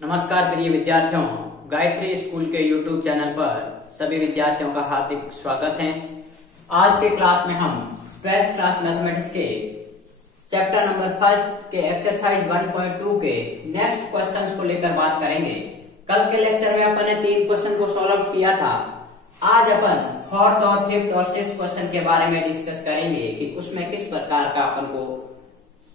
नमस्कार प्रिय विद्यार्थियों, गायत्री स्कूल के YouTube चैनल पर सभी विद्यार्थियों का हार्दिक स्वागत है। आज के क्लास में हम 12th क्लास मैथमेटिक्स के चैप्टर नंबर 1 के एक्सरसाइज 1.2 के नेक्स्ट क्वेश्चंस को लेकर बात करेंगे। कल के लेक्चर में अपन ने 3 क्वेश्चन को सॉल्व किया था। आज अपन 4th और 5th और 6th क्वेश्चन के बारे में डिस्कस करेंगे कि उसमें किस प्रकार का अपन को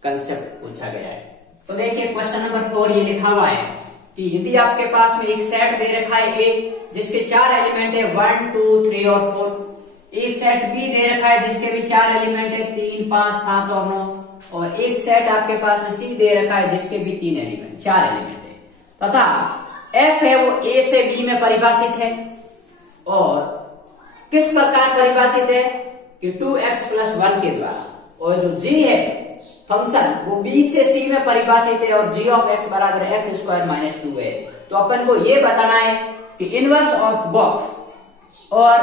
कंसेप्ट पूछा गया है। तो देखिए क्वेश्चन नंबर 4 ये लिखा हुआ है कि यदि आपके पास में एक सेट दे रखा है ए जिसके 4 एलिमेंट है 1, 2, 3 और 4, एक सेट बी दे रखा है जिसके भी 4 एलिमेंट है 3, 5, 7 और 9, और एक सेट आपके पास में सी दे रखा है जिसके भी 4 एलिमेंट है तथा एफ है वो ए से बी में परिभाषित है। और किस प्रकार परिभाषित है कि 2x + 1 के द्वारा, और जो जी है फंक्शन वो b से c में परिभाषित है और g ऑफ x बराबर x² - 2 है। तो अपन को ये बताना है कि इनवर्स ऑफ गोफ और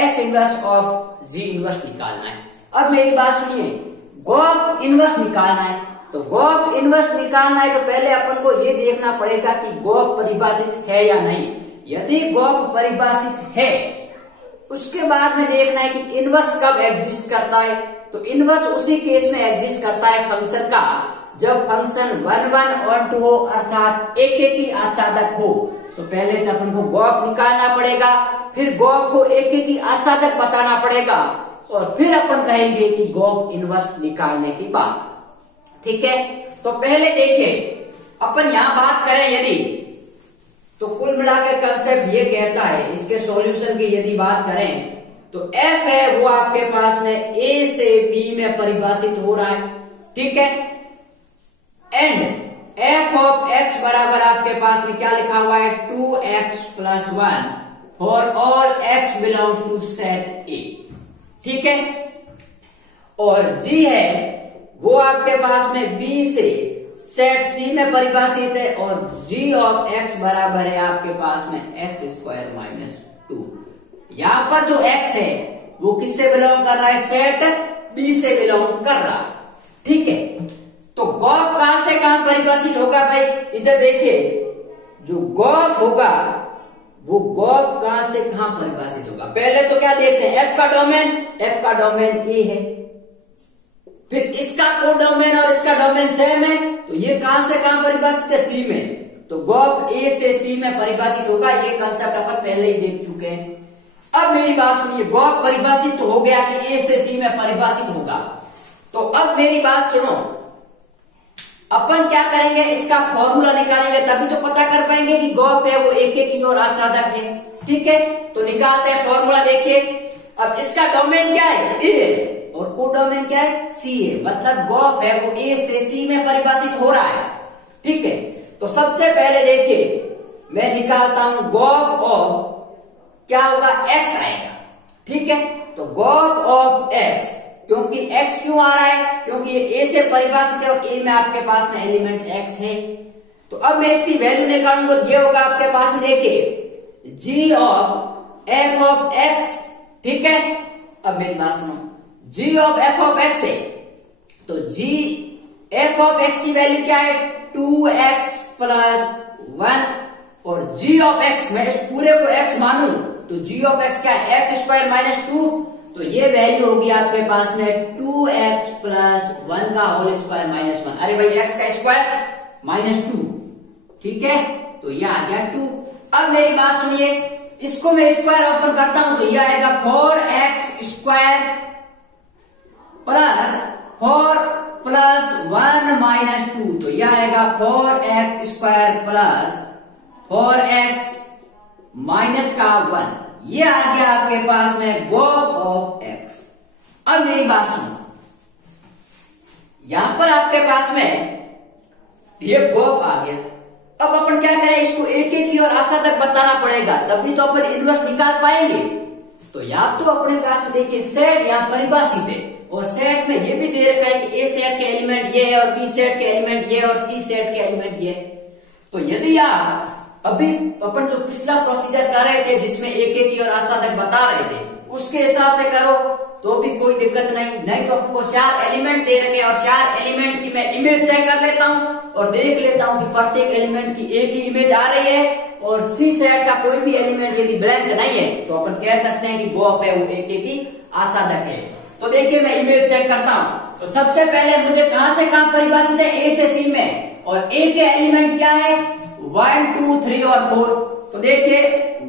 f inverse of g inverse निकालना है। अब मेरी बात सुनिए, गोफ इनवर्स निकालना है तो गोफ इनवर्स निकालना है तो पहले अपन को ये देखना पड़ेगा कि गोफ परिभाषित है या नहीं। यदि गोफ परिभाषित है उसके बाद में देखना है कि इनवर्स कब एग्जिस्ट करता है। तो इनवर्स उसी केस में एग्जिस्ट करता है फंक्शन का जब फंक्शन 1, 1 और 2 हो, अर्थात एक ही आच्छादक हो। तो पहले तो अपन को गोफ निकालना पड़ेगा, फिर गोफ को एक ही आच्छादक बताना पड़ेगा और फिर अपन कहेंगे कि गोफ इनवर्स निकालने की बात। ठीक है, तो पहले देखिए अपन यहां बात करें यदि, तो कुल मिलाकर कंसेप्ट ये कहता है, इसके सॉल्यूशन की यदि बात करें तो f है वो आपके पास में a से b में परिभाषित हो रहा है। ठीक है, एंड f ऑफ x बराबर आपके पास में क्या लिखा हुआ है 2x + 1 for all x belongs to set A। ठीक है, और g है वो आपके पास में b से सेट C में परिभाषित है और g ऑफ x बराबर है आपके पास में x² - 2। यहां पर जो x है वो किससे बिलोंग कर रहा है, सेट B से बिलोंग कर रहा है। ठीक है, तो गोफ कहां से कहां परिभाषित होगा भाई, इधर देखिए जो गोफ होगा वो गोफ कहां से कहां परिभाषित होगा। पहले तो क्या देखते हैं f का डोमेन A है, फिर इसका कोडोमेन और इसका डोमेन सेम है तो ये कहां से कहां परिभाषित है, C में। तो गोफ A से C में परिभाषित होगा, ये कंसेप्ट अपन पहले ही देख चुके हैं। अब मेरी बात सुनिए, गोफ परिभाषित तो हो गया कि A से C में परिभाषित होगा। तो अब मेरी बात सुनो, अपन क्या करेंगे, इसका फॉर्मूला निकालेंगे तभी तो पता कर पाएंगे कि गोफ है वो एक की ओर आच्छादक है। ठीक है, तो निकालते हैं फॉर्मूला। देखिए अब इसका डोमेन क्या है, A है, और कोडोमेन क्या है, C है, मतलब गोफ है वो A से C में परिभाषित हो रहा है। ठीक है, तो सबसे पहले देखिए मैं निकालता हूं गोफ ऑफ, क्या होगा, x आएगा। ठीक है, तो गोफ ऑफ x, क्योंकि x क्यों आ रहा है, क्योंकि ये a से परिभाषित है और a में आपके पास में एलिमेंट x है। तो अब मैं इसकी वैल्यू निकालूंगा तो ये होगा आपके पास में, देखिए g of f of x। ठीक है, अब मेरी बात सुनो, g of f of x है तो g f ऑफ x की वैल्यू क्या है 2x + 1 और g ऑफ x, मैं इस पूरे को x मानू तो g ऑफ x क्या है x² - 2, तो ये वैल्यू होगी आपके पास में 2x + 1 का होल स्क्वायर - 1। अरे भाई x का स्क्वायर -2। ठीक है, तो ये आ गया 2। अब मेरी बात सुनिए, इसको मैं स्क्वायर ओपन करता हूं तो ये आएगा 4x² + 4 + 1 - 2, तो यह आएगा 4x² + 4x -1। ये आ गया आपके पास में गोफ ऑफ x। अब मेरी बात सुनो, यहां पर आपके पास में ये गोफ आ गया। अब अपन क्या करें, इसको एक की ओर आच्छादक बताना पड़ेगा तभी तो अपन इनवर्स निकाल पाएंगे। तो या तो अपने पास में देखिए सेट यहां परिभाषित है और सेट में ये भी दे रखा है कि A सेट के एलिमेंट ये है और B सेट के एलिमेंट ये और C सेट के एलिमेंट ये। तो यदि आप अभी अपन जो पिछला प्रोसीजर कर रहे थे जिसमें एक की ओर आच्छादक बता रहे थे, उसके हिसाब से करो तो भी कोई दिक्कत नहीं तो आपको 4 एलिमेंट दे रखे और 4 एलिमेंट की मैं इमेज चेक कर लेता हूँ और देख लेता हूँ कि प्रत्येक एलिमेंट की एक ही इमेज आ रही है और सी सेट का कोई भी एलिमेंट यदि ब्लैंक नहीं है तो अपन कह सकते हैं कि गॉफ है वो एक की आच्छादक है। तो देखिए मैं इमेज चेक करता हूँ। तो सबसे पहले मुझे कहां से कहां परिभाषित है, ए से सी में, और ए के एलिमेंट क्या है 1 2 3 और 4। तो देखिए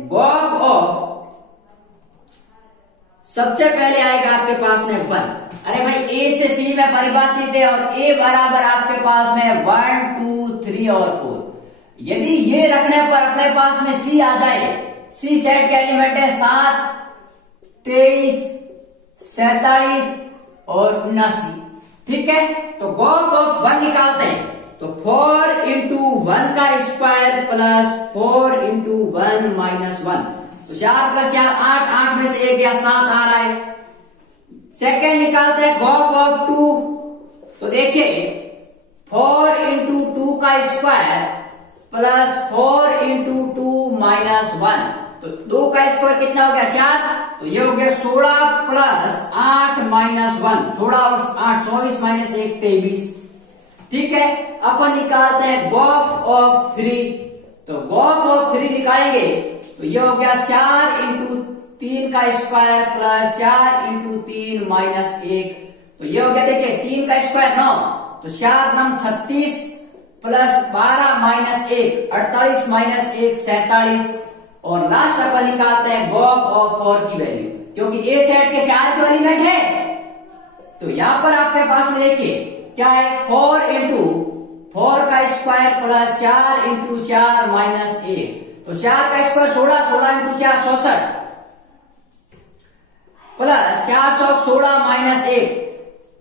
गॉफ ऑफ सबसे पहले आएगा आपके पास में 1। अरे भाई ए से सी में परिभाषित है और ए बराबर आपके पास में 1 2 3 और 4। यदि ये रखने पर अपने पास में सी आ जाए, सी सेट के एलिमेंट है 7 23 47 और 79, ठीक है। तो गॉफ ऑफ 1 निकालते हैं तो 4 इंटू 1 का स्क्वायर प्लस 4 इंटू 1 माइनस 1, तो 4 प्लस 4 8, 8 में से 1 गया 7 आ रहा है। सेकेंड निकालते हैं गॉफ ऑफ 2, तो देखिए 4 इंटू 2 का स्क्वायर प्लस 4 इंटू 2 माइनस 1, तो 2 का स्क्वायर कितना हो गया 4, तो ये हो गया 16 प्लस 8 माइनस 1, 16 और 8 24 माइनस 1 23, ठीक है। अपन निकालते हैं गॉफ ऑफ 3, तो गॉफ ऑफ 3 निकालेंगे तो ये हो गया 4 इंटू 3 का स्क्वायर प्लस 4 इंटू 3 माइनस 1, तो ये हो गया देखिए 3 का स्क्वायर 9, तो 4 9 36 प्लस 12 माइनस 1 48 माइनस 1 47, और लास्ट अपन निकालते हैं गॉफ ऑफ 4 की वैल्यू, क्योंकि ए सेट के 4 जो एलिमेंट है। तो यहां पर आपके पास में देखिए क्या है 4 इंटू 4 का स्क्वायर प्लस 4 इंटू 4 माइनस 1, तो 4 का स्क्वायर 16, 16 इंटू 4 64 प्लस 4 16 माइनस 1,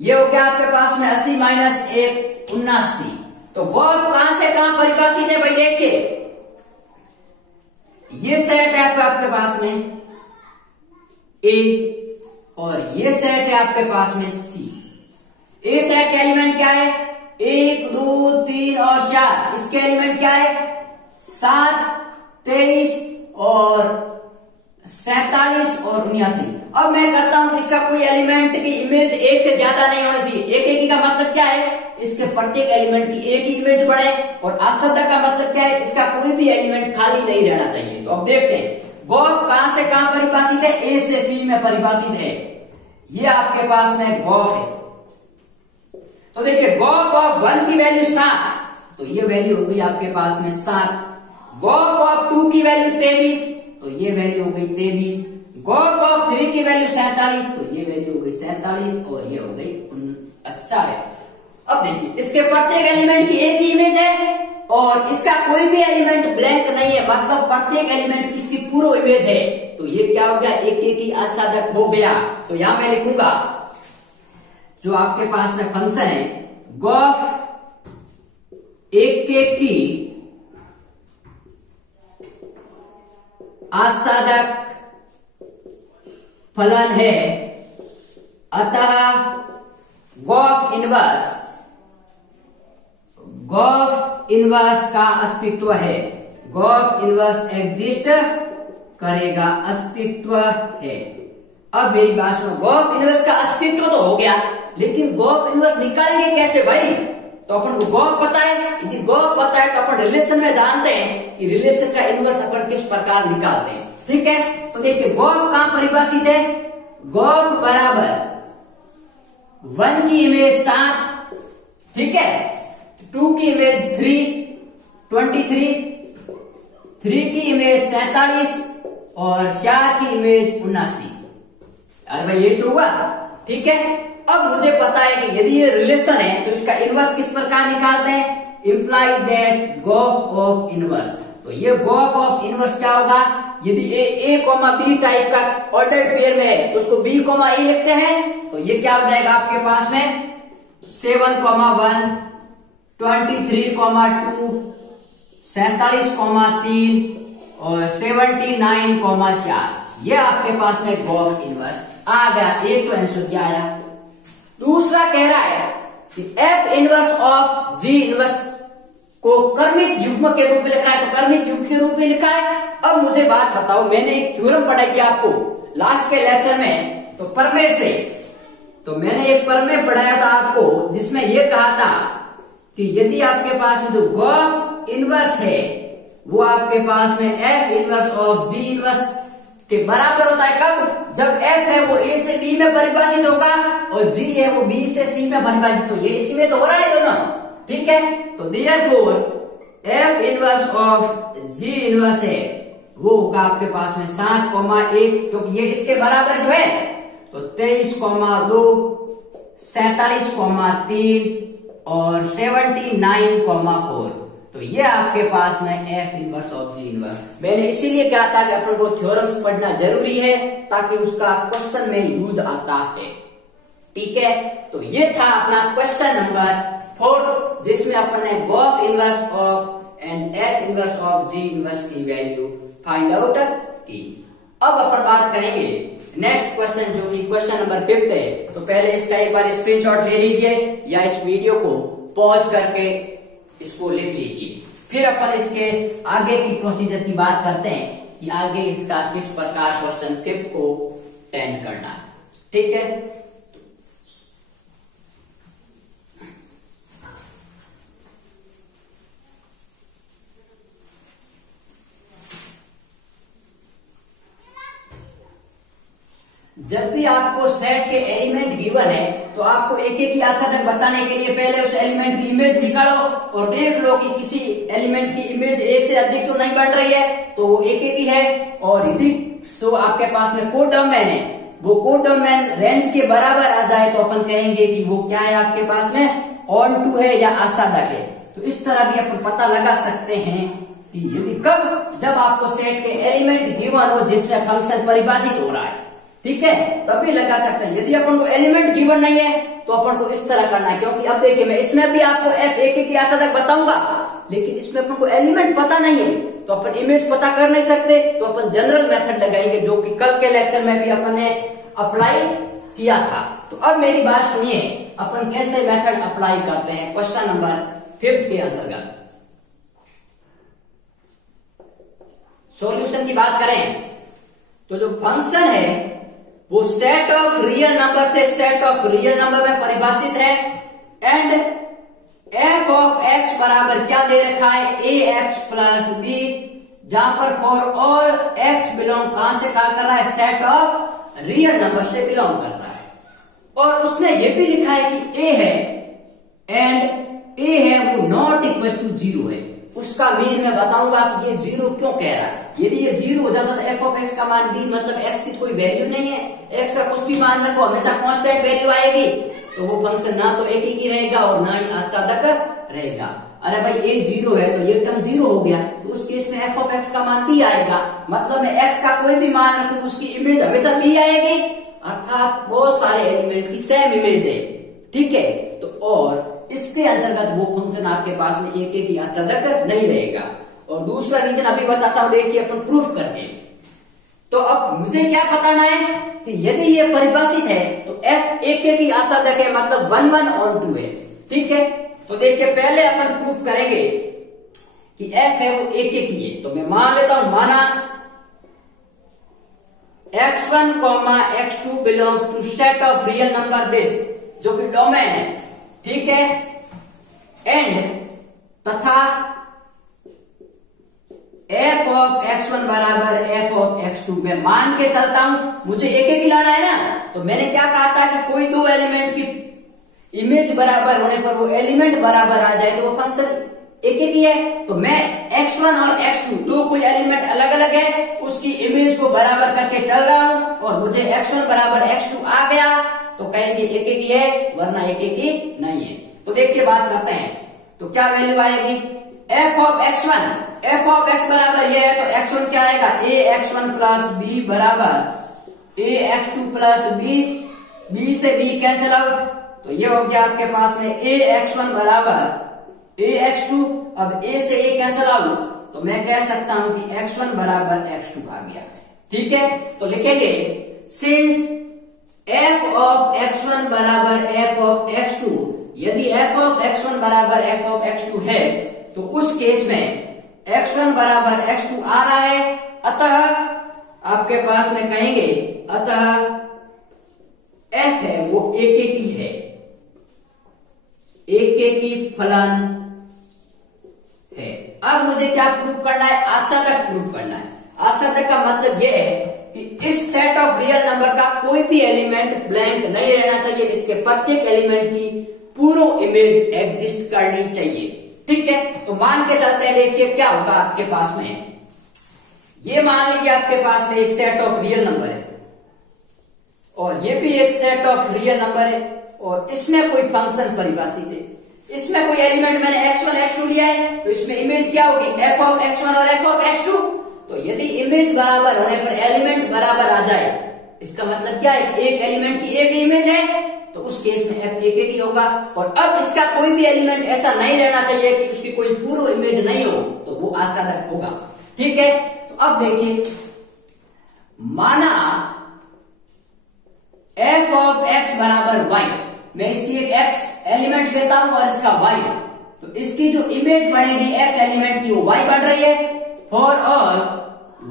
ये हो गया आपके पास में 80 माइनस 1 79। तो गॉफ कहां से कहां परिभाषित है भाई, देखिए ये सेट है आपके पास में ए और ये सेट है आपके पास में सी। ए सेट के एलिमेंट क्या है 1 2 3 और 4, इसके एलिमेंट क्या है 7 23 और 47 और 79। अब मैं करता हूं कि इसका कोई एलिमेंट की इमेज एक से ज्यादा नहीं होनी चाहिए। एक का मतलब क्या है, इसके प्रत्येक एलिमेंट की एक ही इमेज पड़े, और आच्छादक का मतलब क्या है, इसका कोई भी एलिमेंट खाली नहीं रहना चाहिए। तो अब देखते हैं गॉफ कहां से कहां परिभाषित है, ए से सी में परिभाषित है। ये आपके पास में गॉफ है। तो देखिए गॉफ ऑफ 1 की वैल्यू 7, तो ये वैल्यू हो गई आपके पास में 7। गॉफ ऑफ 2 की वैल्यू 23, तो ये वैल्यू हो गई 23। गॉफ ऑफ 3 की वैल्यू 47, तो ये वैल्यू हो गई 47 और ये हो गई 49। अब देखिए इसके प्रत्येक एलिमेंट की एक ही इमेज है और इसका कोई भी एलिमेंट ब्लैंक नहीं है, मतलब प्रत्येक एलिमेंट की इसकी पूरी इमेज है। तो ये क्या हो गया, एक ही आच्छादक हो गया। तो यहां मैं लिखूंगा जो आपके पास में फंक्शन है गॉफ एक की आच्छादक फलन है, अतः गॉफ इनवर्स का अस्तित्व है, गॉफ इनवर्स एग्जिस्ट करेगा, अस्तित्व है। अब मेरी बात सुनो, गॉफ इनवर्स का अस्तित्व तो हो गया, लेकिन गॉफ इनवर्स निकालेंगे कैसे भाई? तो अपन को गॉफ पता है, यदि गॉफ पता है तो अपन रिलेशन में जानते हैं कि रिलेशन का इनवर्स अपन किस प्रकार निकालते हैं, ठीक है। तो देखिए गॉफ कहां परिभाषित है, गॉफ बराबर 1 की इमेज 7, ठीक है, 2 की इमेज 23, 3 की इमेज 47 और 4 की इमेज 79। अरे भाई ये तो हुआ, ठीक है। अब मुझे पता है कि यदि ये रिलेशन है तो इसका इनवर्स किस प्रकार निकालते हैं, implies that Gauff of inverse. तो ये गॉफ ऑफ इनवर्स क्या होगा, यदि ए कॉमा बी टाइप का ऑर्डर पेयर में है तो उसको बी कॉमा ए लिखते हैं, तो ये क्या हो जाएगा आपके पास में 7,1 23,2 47,3 और 79,4, ये आपके पास में गॉफ इनवर्स आ गया। एक तो आंसर क्या आया। दूसरा कह रहा है कि F inverse of ji inverse को क्रमिक युग्म के रूप में लिखा है, तो क्रमिक युग्म के रूप में लिखा है। अब मुझे बात बताओ, मैंने एक थ्योरम पढ़ाई थी आपको, लास्ट के लेक्चर में तो प्रमेय से, तो मैंने एक प्रमेय पढ़ाया था आपको जिसमें यह कहा था कि यदि आपके पास में जो गॉस इनवर्स है वो आपके पास में F inverse of ji inverse के बराबर होता है। कब? जब एफ है वो ए से बी में परिभाषित होगा और जी है वो बी से सी में परिभाषित। तो ये इसी में तो हो रहा है दोनों, ठीक है। तो therefore F inverse of ji inverse है वो होगा आपके पास में 7,1, क्योंकि ये इसके बराबर जो है तो 23,2, 47,3 और 79,4। तो ये आपके पास में F inverse of ji inverse. मैंने इसीलिए कहा था कि अपन को थ्योरम्स पढ़ना जरूरी है ताकि उसका क्वेश्चन में यूज आता है, ठीक है। तो ये था अपना क्वेश्चन नंबर 4 जिसमें अपन ने Gauss inverse of and F inverse of ji inverse की वैल्यू फाइंड आउट की। अब अपन बात करेंगे नेक्स्ट क्वेश्चन जो कि क्वेश्चन नंबर 5 है। तो पहले इसका एक बार स्क्रीनशॉट ले लीजिए या इस वीडियो को पॉज करके इसको लिख लीजिए, फिर अपन इसके आगे की प्रोसीजर की बात करते हैं कि आगे इसका किस प्रकार क्वेश्चन 5 को अटेंड करना है, ठीक है। जब भी आपको सेट के एलिमेंट गिवन है तो आपको एक एक की आच्छादन बताने के लिए पहले उस एलिमेंट की इमेज निकालो और देख लो कि किसी एलिमेंट की इमेज एक से अधिक तो नहीं बढ़ रही है, तो वो एक एक ही है। और यदि सो आपके पास में कोडोमेन है, वो कोडोमेन रेंज के बराबर आ जाए तो अपन कहेंगे कि वो क्या है आपके पास में ऑन टू है या आच्छादक है। तो इस तरह भी अपन पता लगा सकते हैं कि यदि कब, जब आपको सेट के एलिमेंट गिवन हो जिसमें फंक्शन परिभाषित हो रहा है, ठीक है, तब भी लगा सकते हैं। यदि अपन को एलिमेंट गिवन नहीं है तो अपन को इस तरह करना है, क्योंकि अब देखिए मैं इसमें भी आपको एक एक की आच्छादक बताऊंगा, लेकिन इसमें अपन को एलिमेंट पता नहीं है तो अपन इमेज पता कर नहीं सकते। तो अपन जनरल मेथड लगाएंगे जो कि कल के लेक्चर में भी अपन ने अप्लाई किया था। तो अब मेरी बात सुनिए, अपन कैसे मेथड अप्लाई करते हैं क्वेश्चन नंबर 5 के अंतर्गत। सॉल्यूशन की बात करें तो जो फंक्शन है वो सेट ऑफ रियल नंबर से सेट ऑफ रियल नंबर में परिभाषित है एंड एफ ऑफ एक्स बराबर क्या दे रखा है, ए एक्स प्लस बी, जहां पर फॉर ऑल एक्स बिलोंग कहां से कहा कर रहा है, सेट ऑफ रियल नंबर से बिलोंग कर रहा है। और उसने ये भी लिखा है कि ए है एंड ए है वो नॉट इक्वल टू 0 है। उसका मीन मैं बताऊंगा कि ये 0 क्यों कह रहा है। यदि ये 0 हो जाता तो एफ ऑफ एक्स का मान बी, मतलब एक्स की कोई वैल्यू नहीं है, एक्स का कुछ भी मान रखो हमेशा कांस्टेंट वैल्यू आएगी, तो वो फंक्शन ना तो एक ही रहेगा और ना ही आच्छादक रहेगा। अरे भाई ये 0 है तो ये टर्म 0 हो गया, तो उस केस में एफ ऑफ एक्स का मान बी आएगा, मतलब मैं एक्स का कोई भी मान रखूं उसकी इमेज हमेशा बी आएगी, अर्थात बहुत सारे एलिमेंट की सेम इमेज है, ठीक है। तो और इसके अंतर्गत वो फंक्शन आपके पास में एक एक ही आच्छादक नहीं रहेगा। और दूसरा रीजन अभी बताता हूं, देखिए अपन प्रूफ करके। तो अब मुझे क्या बताना है कि यदि ये परिभाषित है तो एफ एक एक ही आच्छादक है, मतलब 1 1 और 2 है, ठीक है। तो देखिए पहले अपन प्रूफ करेंगे कि एफ है वो एक एक ही है। तो मैं मान लेता हूं, माना x1, x2 belongs to set of real number this, जो कि डोमेन है, ठीक है। एंड तथा एफ ऑफ x1 बराबर एफ ऑफ x2 में मान के चलता हूं, मुझे एक एक लाना है ना। तो मैंने क्या कहा था कि कोई दो एलिमेंट की इमेज बराबर होने पर वो एलिमेंट बराबर आ जाए तो वो फंक्शन एक एक ही है। तो मैं x1 और x2 दो कोई एलिमेंट अलग अलग है, उसकी इमेज को बराबर करके चल रहा हूं और मुझे x1 बराबर x2 आ गया तो कहेंगे एक एक ही है, वरना एक एक ही नहीं है। तो देखिए बात करते हैं, तो क्या वैल्यू आएगी, F of x1, F of x बराबर ये है तो x1 क्या आएगा, ए x1 प्लस बी बराबर ए x2 प्लस बी, बी से बी कैंसिल आउट, तो ये हो गया आपके पास में ए x1 बराबर ए x2। अब ए से ए कैंसिल आउट, तो मैं कह सकता हूं कि x1 बराबर x2 आ गया, ठीक है। तो लिखेंगे सिंस f ऑफ x1 बराबर f ऑफ x2, यदि f ऑफ x1 बराबर f ऑफ x2 है तो उस केस में x1 बराबर x2 आ रहा है, अतः आपके पास में कहेंगे अतः f है वो एकेकी है, एकेकी फलन है। अब मुझे क्या प्रूफ करना है? आच्छादक प्रूफ करना है। आच्छादक का मतलब यह है कि इस सेट ऑफ रियल नंबर का कोई भी एलिमेंट ब्लैंक नहीं रहना चाहिए, इसके प्रत्येक एलिमेंट की पूर्ण इमेज एग्जिस्ट करनी चाहिए। ठीक है, तो मान के चलते हैं, देखिए क्या होगा आपके पास में। ये मान लीजिए आपके पास में एक सेट ऑफ रियल नंबर है और ये भी एक सेट ऑफ रियल नंबर है और इसमें कोई फंक्शन परिभाषित है, इसमें कोई एलिमेंट मैंने x1 x2 लिया है, तो इसमें इमेज क्या होगी? f ऑफ x1 और f ऑफ x2। तो यदि इमेज बराबर होने पर एलिमेंट बराबर आ जाए, इसका मतलब क्या है? एक एलिमेंट की एक इमेज है, तो उस केस में f एक ही होगा। और अब इसका कोई भी एलिमेंट ऐसा नहीं रहना चाहिए कि उसकी कोई पूर्व इमेज नहीं हो, तो वो आच्छादक होगा। ठीक है, तो अब देखिए, माना f ऑफ x बराबर y, मैं इसकी एक x एलिमेंट लेता हूं और इसका y, तो इसकी जो इमेज बनेगी x एलिमेंट की वो y बन रही है। For all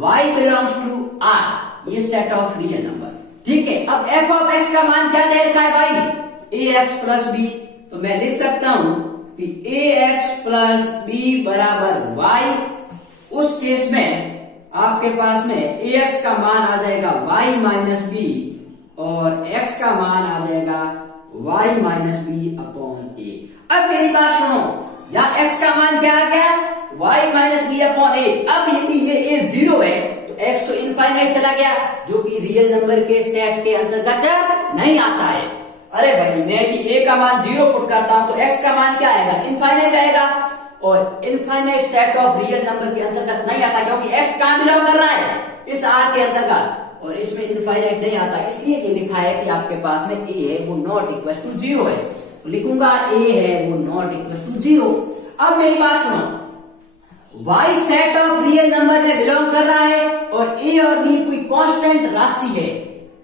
y belongs to R, ये सेट ऑफ रियल नंबर। ठीक है, अब f ऑफ x का मान क्या दे रखा है भाई? ax plus b। तो मैं लिख सकता हूं कि ax प्लस b बराबर y। उस केस में आपके पास में ax का मान आ जाएगा y माइनस b और x का मान आ जाएगा y माइनस बी अपॉन ए। अब मेरी बात सुनो, यहाँ x का मान क्या आ गया? y माइनस बी अपॉन ए। अब यदि ये a 0 है तो x तो इनफाइनाइट चला गया, जो कि रियल नंबर के सेट के अंतर्गत नहीं आता है। अरे भाई, मैं यदि a का मान 0 पुट करता हूं तो x का मान क्या आएगा? इनफाइनाइट आएगा, और infinite set of real number के अंतर्गत नहीं आता, क्योंकि x कहां बिलोंग कर रहा है? इस r के अंतर्गत, और इसमें इनफाइनाइट नहीं आता। इसलिए ये लिखा है कि आपके पास में a है वो नॉट इक्वल टू 0 है, तो लिखूंगा a है वो नॉट इक्वल टू 0। अब मेरी बात सुनो, y set of real number में बिलोंग कर रहा है और a और b कोई कांस्टेंट राशि है,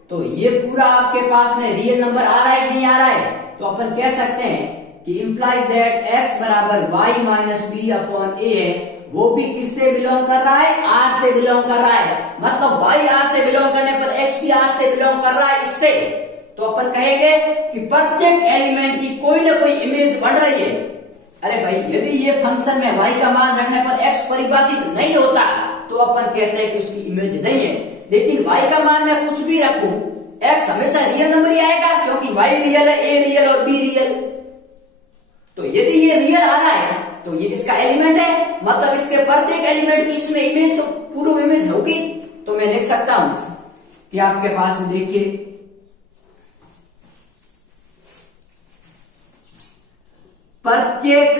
तो ये पूरा आपके पास में रियल नंबर आ रहा है कि नहीं आ रहा है? तो अपन कह सकते हैं कि इम्प्लाई दैट x बराबर y माइनस बी अपॉन ए है, वो भी किससे बिलोंग कर रहा है? R से बिलोंग कर रहा है। मतलब y R से बिलोंग करने पर x भी R से बिलोंग कर रहा है इससे। तो अपन कहेंगे कि प्रत्येक एलिमेंट की कोई ना कोई इमेज बन रही है। अरे भाई, यदि ये फंक्शन में y का मान रखने पर x परिभाषित नहीं होता तो अपन कहते हैं कि उसकी इमेज नहीं है। लेकिन y का मान मैं कुछ भी रखूं, x हमेशा रियल नंबर ही आएगा, क्योंकि y रियल है, a रियल और b रियल। तो यदि ये रियल आ रहा है तो ये इसका एलिमेंट है, मतलब इसके प्रत्येक एलिमेंट की इसमें इमेज तो पूर्व इमेज होगी। तो मैं लिख सकता हूं कि आपके पास में देखिए, प्रत्येक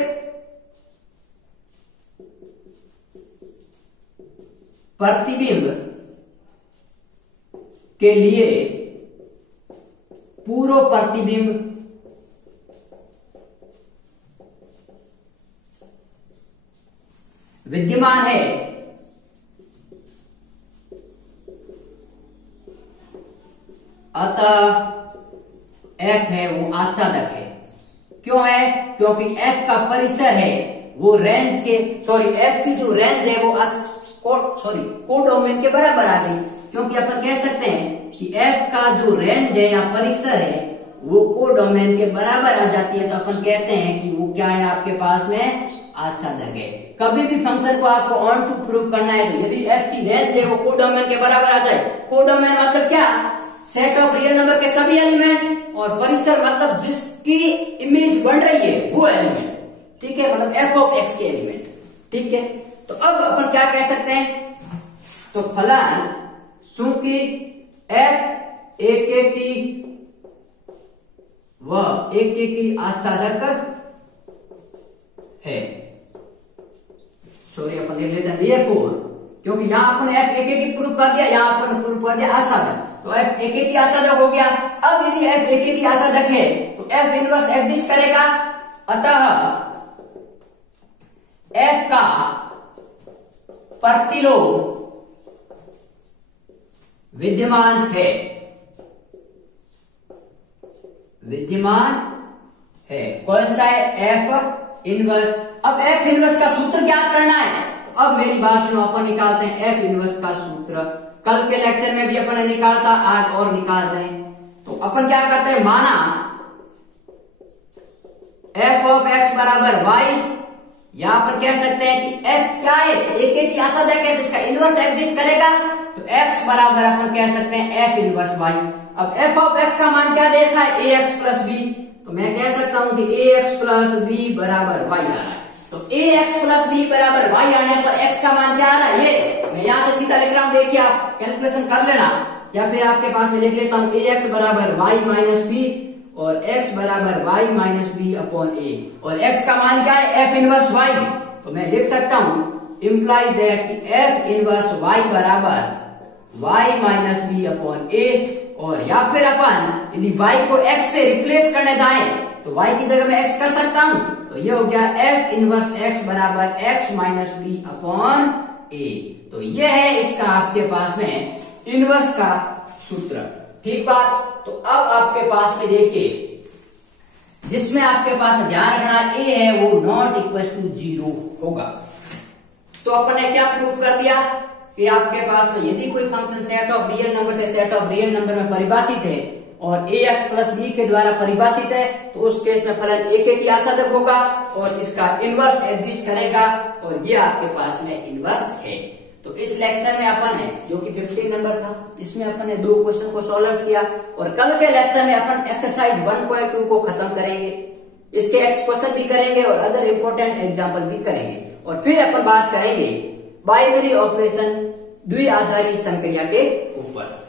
प्रतिबिंब के लिए पूर्व प्रतिबिंब विद्यमान है, अतः f है वो आच्छादक है। क्यों है? क्योंकि f का परिसर है वो रेंज के f की जो रेंज है वो कोडोमेन के बराबर आ गई, क्योंकि अपन कह सकते हैं कि f का जो रेंज है या परिसर है वो कोडोमेन के बराबर आ जाती है। तो अपन कहते हैं कि वो क्या है आपके पास में? आच्छादक है। कभी भी फंक्शन को आपको ऑन टू प्रूव करना है तो यदि f की रेंज है वो कोडोमेन के बराबर आ जाए। कोडोमेन मतलब क्या? सेट ऑफ रियल नंबर के सभी एलिमेंट, और परिसर मतलब जिसकी इमेज बन रही है वो एलिमेंट। ठीक है, मतलब f ऑफ x के एलिमेंट। ठीक है, तो अब अपन क्या कह सकते हैं? तो फलन चूंकि f एकेकी व एकेकी आच्छादक है, सॉरी अपन ले लेते हैं therefore, क्योंकि यहां अपन f एकेकी प्रूव कर दिया, यहां अपन प्रूव कर दिया आच्छादक, तो f एकेकी आच्छादक हो गया। अब यदि f एकेकी आच्छादक है तो f इनवर्स एग्जिस्ट करेगा, अतः f का प्रतिलोम विद्यमान है, विद्यमान है। कौन सा है? f inverse. अब f इनवर्स का सूत्र ज्ञात करना है, तो अब मेरी बात सुनो, अपन निकालते हैं f इनवर्स का सूत्र। कल के लेक्चर में भी अपन ने निकाला था, आज और निकाल रहे हैं। तो अपन क्या करते हैं, माना एफ ऑफ एक्स बराबर वाई, या अपन कह सकते हैं कि एफ क्या है, एक ही आशा देखे तो इसका इनवर्स एग्जिस्ट करेगा, तो एक्स बराबर अपन कह सकते हैं एफ इनवर्स वाई। अब एफ ऑफ एक्स का मान क्या दे रखा है, ए एक्स प्लस बी, तो मैं कह सकता हूं कि ए एक्स प्लस बी बराबर वाई आ रहा है। तो ए एक्स प्लस बी बराबर वाई आने पर एक्स का मान क्या आ रहा है, ये मैं यहां से सीधा लिख रहा हूं, देखिए आप कैलकुलेशन कर लेना, या फिर आपके पास में लिख लेता हूं ए एक्स बराबर वाई माइनस बी और x बराबर y माइनस बी अपॉन ए, और x का मान क्या है, f इनवर्स y। तो मैं लिख सकता हूं imply that f inverse y बराबर y माइनस बी अपॉन ए, और या फिर अपन यदि y को x से रिप्लेस करने जाए तो y की जगह मैं x कर सकता हूं, तो ये हो गया f इनवर्स x बराबर x माइनस बी अपॉन ए। तो ये है इसका आपके पास में इनवर्स का सूत्र, ठीक बात। तो अब आपके पास में देखिए, जिसमें आपके पास ध्यान रखना ए है वो नॉट इक्वल टू 0 होगा। तो अपन ने क्या प्रूफ कर दिया कि आपके पास में यदि कोई function set of real number से सेट ऑफ रियल नंबर में परिभाषित है और ए एक्स प्लस बी के द्वारा परिभाषित है, तो उस केस में फलन एक ही आच्छादक होगा और इसका इनवर्स एग्जिस्ट करेगा, और ये आपके पास में इनवर्स है। तो इस लेक्चर में अपन है जो कि 15 नंबर था, इसमें अपन ने 2 क्वेश्चन को सॉल्व किया, और कल के लेक्चर में अपन एक्सरसाइज 1.2 को खत्म करेंगे, इसके क्वेश्चन भी करेंगे और अदर इंपॉर्टेंट एग्जांपल भी करेंगे, और फिर अपन बात करेंगे बाइनरी ऑपरेशन द्विआधारी संक्रिया के ऊपर।